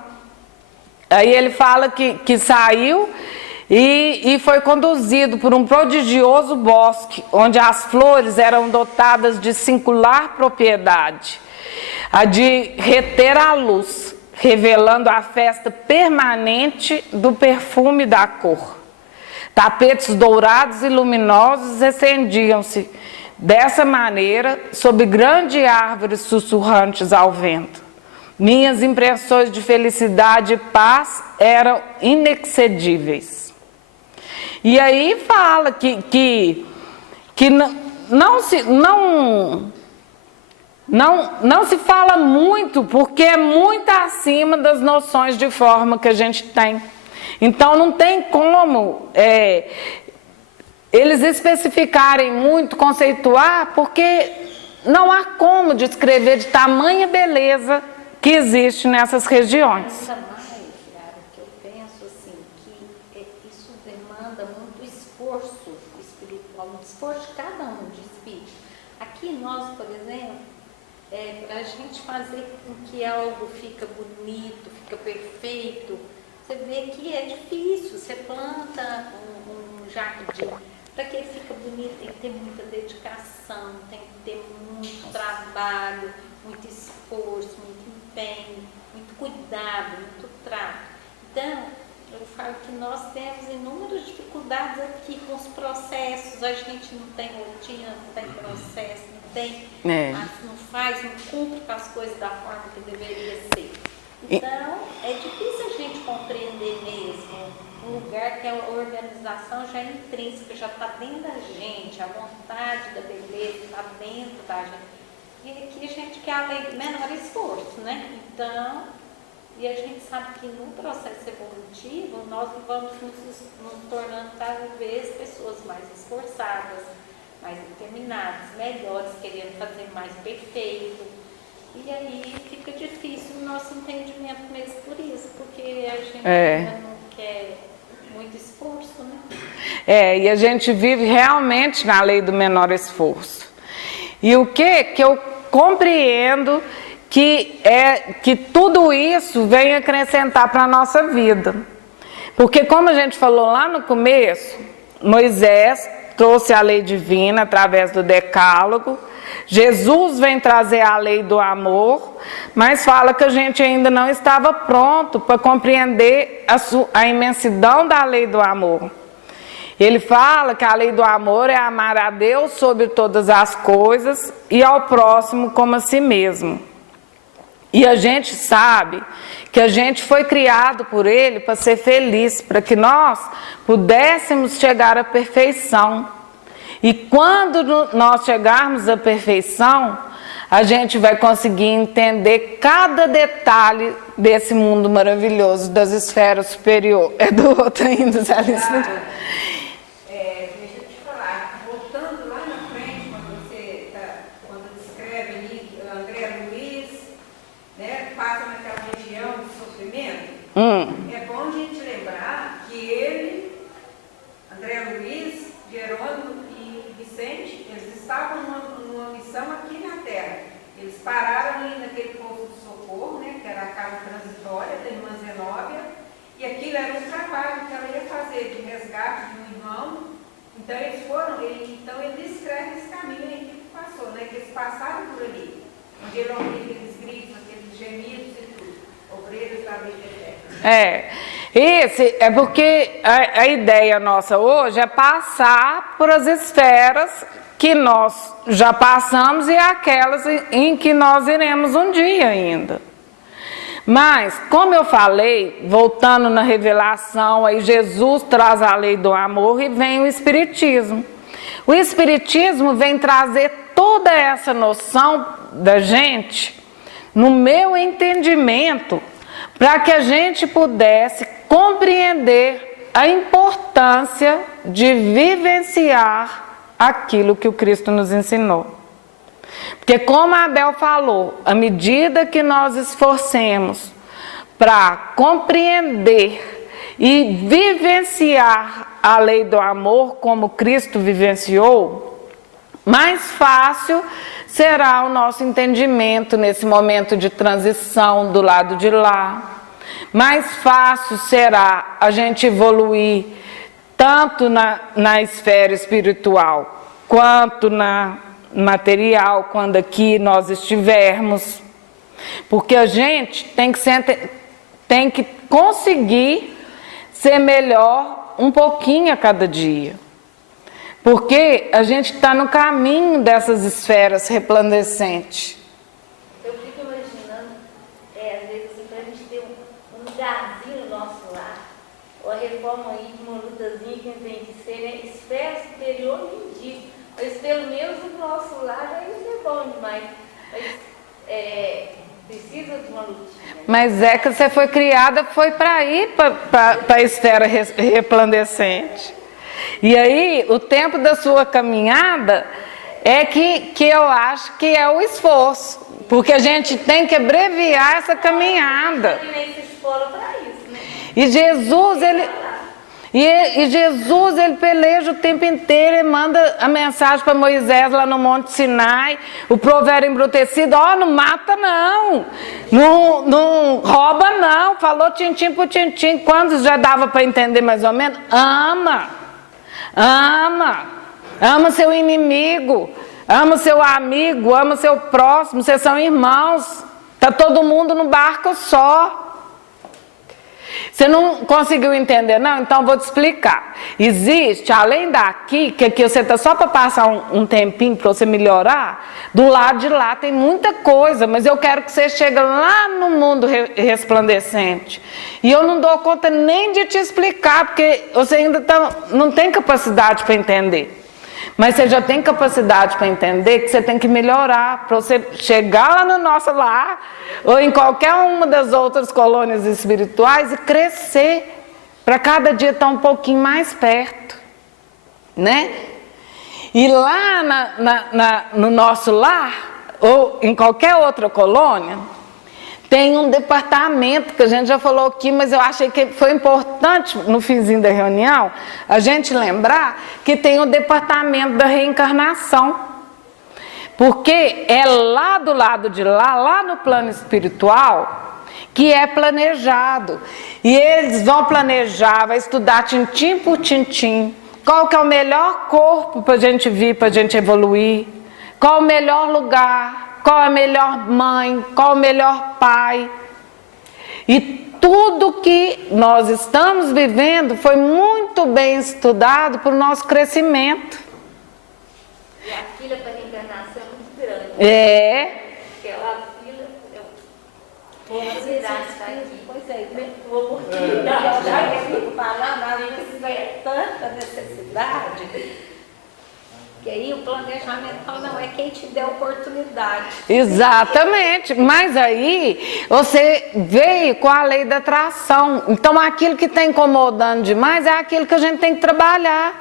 Aí ele fala que saiu e foi conduzido por um prodigioso bosque, onde as flores eram dotadas de singular propriedade, a de reter a luz, revelando a festa permanente do perfume da cor. Tapetes dourados e luminosos estendiam-se dessa maneira sob grandes árvores sussurrantes ao vento. Minhas impressões de felicidade e paz eram inexcedíveis. E aí fala que não se fala muito, porque é muito acima das noções de forma que a gente tem. Então não tem como eles especificarem muito, conceituar, porque não há como descrever de tamanha beleza que existe nessas regiões. Ainda mais, Yara, que eu penso assim, que isso demanda muito esforço espiritual, muito esforço de cada um de espírito. Aqui nós, por exemplo, para a gente fazer com que algo fica bonito, fica perfeito, você vê que é difícil. Você planta um jardim, para que ele fique bonito tem que ter muita dedicação, tem que ter muito trabalho, muito esforço, muito empenho, muito cuidado, muito trato. Então, eu falo que nós temos inúmeras dificuldades aqui com os processos. A gente não tem rotina, não tem processo, não tem, não faz, não cumpre com as coisas da forma que deveria ser. Então, é difícil a gente compreender mesmo um lugar que a organização já é intrínseca, já está dentro da gente, a vontade da beleza está dentro da gente. E aqui a gente quer a lei do menor esforço, né? Então, e a gente sabe que no processo evolutivo nós vamos nos tornando cada vez pessoas mais esforçadas, mais determinadas, melhores, querendo fazer mais perfeito. E aí fica difícil o nosso entendimento mesmo por isso, porque a gente ainda não quer muito esforço, né? E a gente vive realmente na lei do menor esforço. E o que eu compreendo que tudo isso vem acrescentar para a nossa vida. Porque como a gente falou lá no começo, Moisés trouxe a lei divina através do decálogo, Jesus vem trazer a lei do amor, mas fala que a gente ainda não estava pronto para compreender a imensidão da lei do amor. Ele fala que a lei do amor é amar a Deus sobre todas as coisas e ao próximo como a si mesmo. E a gente sabe que a gente foi criado por Ele para ser feliz, para que nós pudéssemos chegar à perfeição. E quando nós chegarmos à perfeição, a gente vai conseguir entender cada detalhe desse mundo maravilhoso das esferas superiores. É do outro ainda, Zé Alice. Deixa eu te falar, voltando lá na frente, quando descreve ali que o André Luiz, né, passa naquela região de sofrimento, é bom a gente lembrar que ele, André Luiz, Jerônimo e Vicente, eles estavam numa missão aqui na Terra. Eles pararam ali naquele posto de socorro, né, que era a casa transitória da irmã Zenóbia, e aquilo era um trabalho que ela ia fazer de resgate de um irmão. Então eles foram, ele descreve esse caminho aí que passou, né, que eles passaram por ali, onde ele ouviu aqueles gritos, aqueles gemidos e tudo, obreiros da lei eterna. Esse é porque a ideia nossa hoje é passar por as esferas que nós já passamos e aquelas em que nós iremos um dia ainda. Mas, como eu falei, voltando na revelação, aí Jesus traz a lei do amor e vem o Espiritismo. O Espiritismo vem trazer toda essa noção da gente, no meu entendimento, para que a gente pudesse compreender a importância de vivenciar aquilo que o Cristo nos ensinou. Porque como a Abel falou, à medida que nós esforcemos para compreender e vivenciar a lei do amor como Cristo vivenciou, mais fácil será o nosso entendimento nesse momento de transição do lado de lá. Mais fácil será a gente evoluir tanto na esfera espiritual quanto na material, quando aqui nós estivermos. Porque a gente tem que conseguir ser melhor um pouquinho a cada dia. Porque a gente está no caminho dessas esferas resplandecentes. Eu fico imaginando, às vezes, assim, para a gente ter um lugarzinho no nosso lar, ou a reforma aí de uma lutazinha que tem que ser, né? Esfera superior mendigo. Mas pelo menos o nosso lar já isso é bom demais. Mas precisa de uma lutinha. Mas é que você foi criada, foi para ir para a esfera resplandecente. E aí, o tempo da sua caminhada é que eu acho que é o esforço. Porque a gente tem que abreviar essa caminhada. E Jesus, ele peleja o tempo inteiro, ele manda a mensagem para Moisés lá no Monte Sinai, o provérbio embrutecido, não mata não, não rouba não, falou tintim por tintim, quando já dava para entender mais ou menos, ama seu inimigo, ama seu amigo, ama seu próximo, vocês são irmãos, está todo mundo no barco só. Você não conseguiu entender, não? Então vou te explicar. Existe, além daqui, que aqui você está só para passar um tempinho para você melhorar, do lado de lá tem muita coisa, mas eu quero que você chegue lá no mundo resplandecente. E eu não dou conta nem de te explicar, porque você ainda não tem capacidade para entender. Mas você já tem capacidade para entender que você tem que melhorar para você chegar lá no nosso lar ou em qualquer uma das outras colônias espirituais e crescer para cada dia estar um pouquinho mais perto, né? E lá no nosso lar ou em qualquer outra colônia tem um departamento que a gente já falou aqui, mas eu achei que foi importante no finzinho da reunião a gente lembrar que tem o departamento da reencarnação. Porque é lá do lado de lá no plano espiritual, que é planejado. E eles vão planejar, vai estudar tintim por tintim, qual que é o melhor corpo para a gente vir, para a gente evoluir, qual o melhor lugar, qual a melhor mãe, qual o melhor pai. E tudo que nós estamos vivendo foi muito bem estudado para o nosso crescimento. E a fila para reencarnação é muito grande. Aquela fila, vou virar isso aqui. Pois é, uma oportunidade. Já que eu fico falando, às vezes é tanta necessidade. E aí o planejamento fala, não, é quem te der oportunidade. Exatamente, mas aí você veio com a lei da atração. Então aquilo que está incomodando demais é aquilo que a gente tem que trabalhar.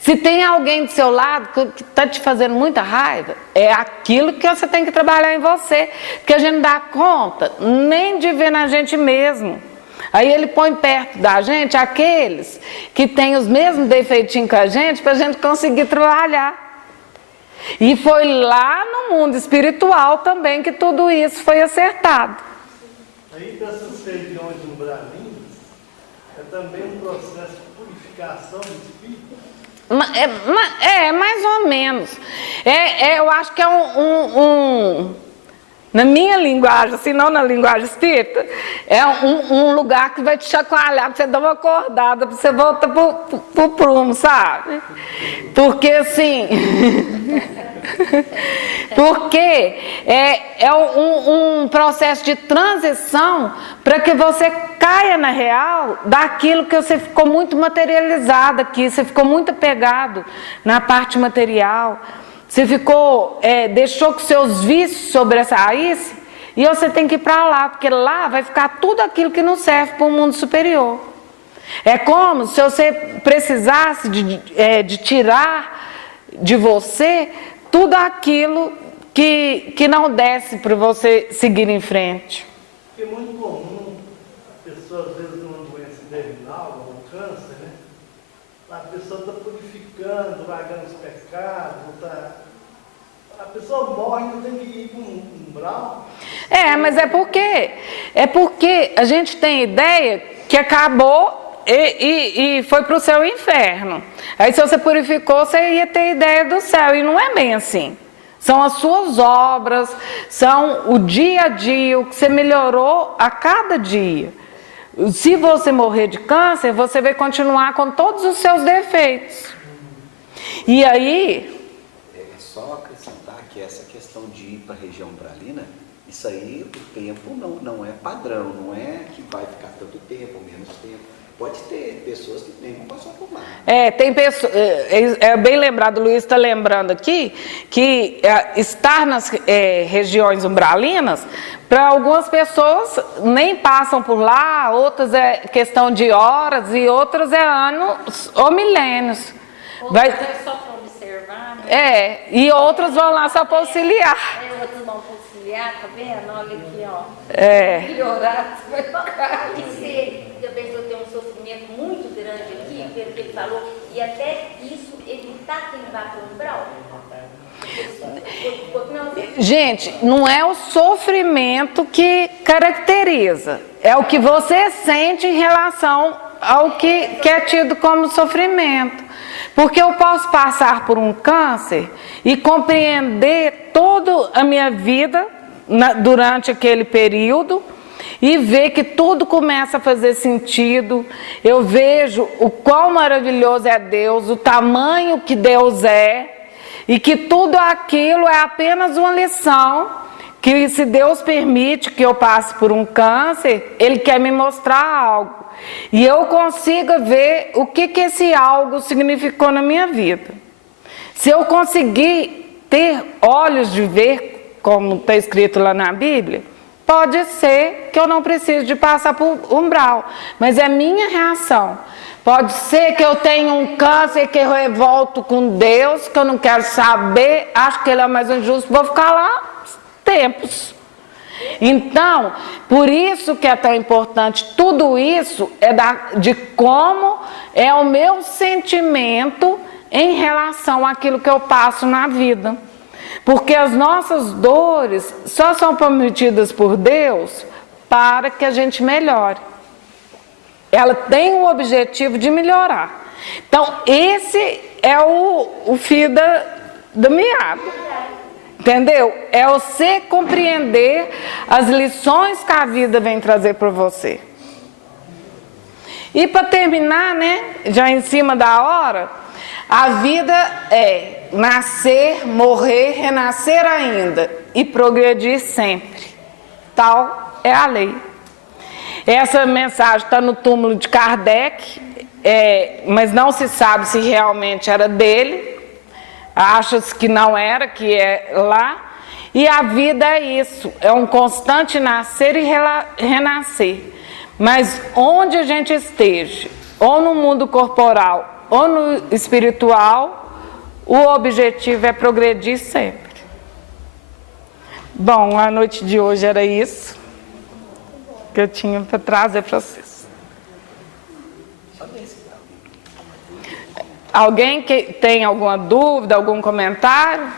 Se tem alguém do seu lado que está te fazendo muita raiva, é aquilo que você tem que trabalhar em você. Porque a gente não dá conta nem de ver na gente mesmo. Aí ele põe perto da gente aqueles que têm os mesmos defeitinhos que a gente para a gente conseguir trabalhar. E foi lá no mundo espiritual também que tudo isso foi acertado. Aí dessas regiões umbralinhas, é também um processo de purificação do espírito? Mais ou menos. Eu acho que é na minha linguagem, assim, não na linguagem espírita, é um lugar que vai te chacoalhar, para você dar uma acordada, para você voltar pro prumo, sabe? Porque assim... porque é um processo de transição para que você caia na real daquilo que você ficou muito materializado aqui, você ficou muito apegado na parte material. Você ficou, deixou que seus vícios sobressaíssem e você tem que ir para lá, porque lá vai ficar tudo aquilo que não serve para o mundo superior. É como se você precisasse de tirar de você tudo aquilo que não desse para você seguir em frente. É muito comum a pessoa, às vezes, numa doença terminal, um câncer, né? A pessoa está purificando, largando os pecados, a pessoa morre, não tem que ir para um umbral. Mas é porque a gente tem ideia que acabou e foi para o céu e inferno. Aí se você purificou, você ia ter ideia do céu, e não é bem assim. São as suas obras, são o dia a dia, o que você melhorou a cada dia. Se você morrer de câncer, você vai continuar com todos os seus defeitos. E aí... É só acrescentar que essa questão de ir para a região umbralina, isso aí, o tempo não é padrão, não é que vai ficar tanto tempo, menos tempo. Pode ter pessoas que nem passam por lá. Tem pessoas, bem lembrado, o Luiz está lembrando aqui, que estar nas regiões umbralinas, para algumas pessoas nem passam por lá, outras é questão de horas e outras é anos ou milênios. Outras é só para observar, né? E outras vão lá só para auxiliar. Outras vão para auxiliar, tá vendo? Olha aqui, ó. Melhorar, vai pagar. E a pessoa tem um sofrimento muito grande aqui, pelo que ele falou, e até isso evitar que ele vá para o umbral. Gente, não é o sofrimento que caracteriza, é o que você sente em relação ao que é tido como sofrimento. Porque eu posso passar por um câncer e compreender toda a minha vida durante aquele período e ver que tudo começa a fazer sentido. Eu vejo o quão maravilhoso é Deus, o tamanho que Deus é, e que tudo aquilo é apenas uma lição, que se Deus permite que eu passe por um câncer, Ele quer me mostrar algo. E eu consiga ver o que esse algo significou na minha vida. Se eu conseguir ter olhos de ver, como está escrito lá na Bíblia, pode ser que eu não precise de passar por umbral, mas é minha reação. Pode ser que eu tenha um câncer, que eu revolto com Deus, que eu não quero saber, acho que Ele é mais injusto, vou ficar lá tempos. Então, por isso que é tão importante, tudo isso é de como é o meu sentimento em relação àquilo que eu passo na vida. Porque as nossas dores só são permitidas por Deus para que a gente melhore. Ela tem o objetivo de melhorar. Então, esse é o fio da meada. Entendeu? É você compreender as lições que a vida vem trazer para você. E para terminar, né, já em cima da hora, a vida é nascer, morrer, renascer ainda e progredir sempre. Tal é a lei. Essa mensagem está no túmulo de Kardec, mas não se sabe se realmente era dele. Acha-se que não era, que é lá. E a vida é isso, é um constante nascer e renascer. Mas onde a gente esteja, ou no mundo corporal, ou no espiritual, o objetivo é progredir sempre. Bom, a noite de hoje era isso que eu tinha para trazer para vocês. Alguém que tem alguma dúvida, algum comentário?